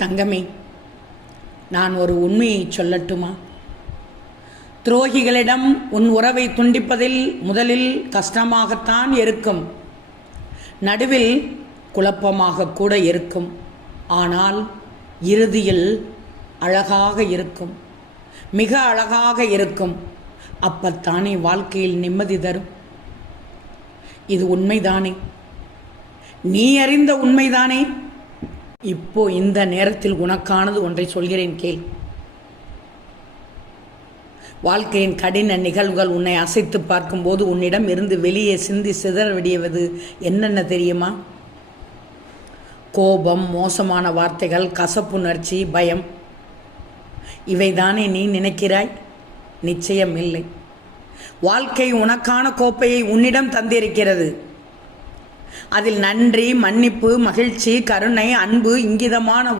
தங்கமே, நான் ஒரு உண்மையை சொல்லட்டுமா? துரோகிகளிடம் உன் உறவை துண்டிப்பதில் முதலில் கஷ்டமாகத்தான் இருக்கும், நடுவில் குழப்பமாக கூட இருக்கும். ஆனால் இறுதியில் அழகாக இருக்கும், மிக அழகாக இருக்கும். அப்பத்தானே வாழ்க்கையில் நிம்மதி தரும். இது உண்மைதானே? நீ அறிந்த உண்மைதானே? இப்போ இந்த நேரத்தில் உனக்கானது ஒன்றை சொல்கிறேன், கேள். வாழ்க்கையின் கடின நிகழ்வுகள் உன்னை அசைத்து பார்க்கும்போது உன்னிடம் இருந்து வெளியே சிந்தி சிதற விடுவது என்னென்ன தெரியுமா? கோபம், மோசமான வார்த்தைகள், கசப்புணர்ச்சி, பயம். இவைதானே நீ நினைக்கிறாய்? நிச்சயம் இல்லை. வாழ்க்கை உனக்கான கோப்பையை உன்னிடம் தந்திருக்கிறது. அதில் நன்றி, மன்னிப்பு, மகிழ்ச்சி, கருணை, அன்பு, இங்கிதமான